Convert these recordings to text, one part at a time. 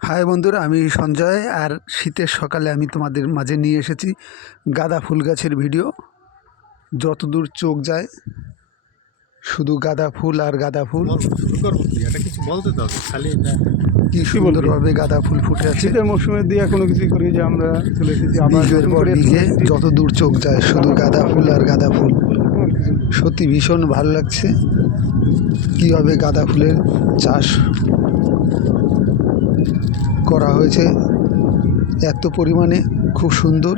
High বন্ধুরা, আমি সঞ্জয়। আর শীতের সকালে আমি তোমাদের মাঝে নিয়ে এসেছি গাঁদা ফুল গাছের ভিডিও। যতদূর চোখ যায় শুধু গাঁদা ফুল আর গাঁদা ফুল। কি সুন্দরভাবে গাঁদা ফুল ফুটে আছে। শীতের মৌসুমে দিয়ে কোনো কিছু করি যে আমরা চলে এসেছি বিঘের পর বিঘে, যতদূর চোখ যায় শুধু গাঁদা ফুল আর গাঁদা ফুল। সত্যি ভীষণ ভালো লাগছে কীভাবে গাঁদা ফুলের চাষ করা হয়েছে এত পরিমাণে। খুব সুন্দর,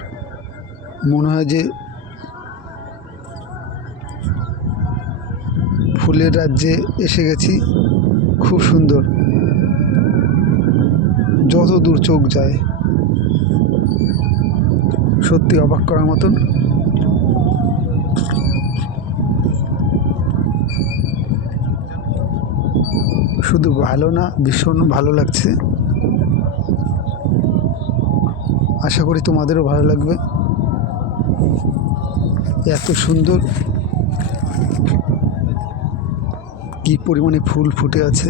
মনে হয় যে ফুলের রাজ্যে এসে গেছি। খুব সুন্দর, যত দূর চোখ যায় সত্যি অবাক করার মতন। শুধু ভালো না, ভীষণ ভালো লাগছে। আশা করি তোমাদেরও ভালো লাগবে। এত সুন্দর, কি পরিমাণে ফুল ফুটে আছে।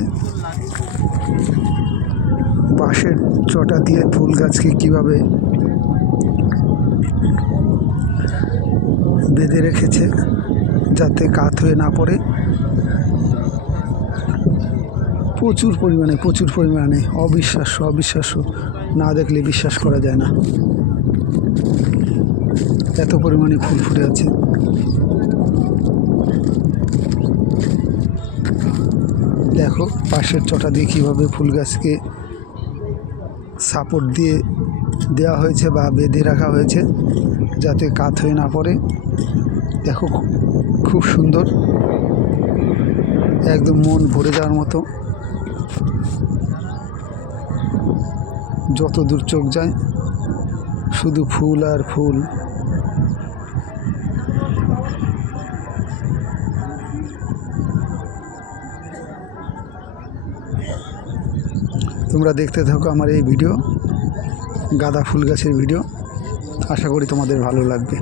বাঁশের চটা দিয়ে ফুল গাছকে কিভাবে বেঁধে রেখেছে যাতে কাত হয়ে না পড়ে। প্রচুর পরিমাণে অবিশ্বাস্য, না দেখলে বিশ্বাস করা যায় না। এত পরিমাণে ফুল ফুটে আছে। দেখো পাশের চটা দিয়ে কীভাবে ফুল গাছকে সাপোর্ট দিয়ে দেওয়া হয়েছে বা বেঁধে রাখা হয়েছে যাতে কাত হয়ে না পড়ে। দেখো খুব সুন্দর, একদম মন ভরে যাওয়ার মতো। যত দূর চোখ যায় শুধু ফুল আর ফুল। তোমরা দেখতে থাকো আমার এই ভিডিও, গাঁদা ফুল গাছের ভিডিও। আশা করি তোমাদের ভালো লাগবে।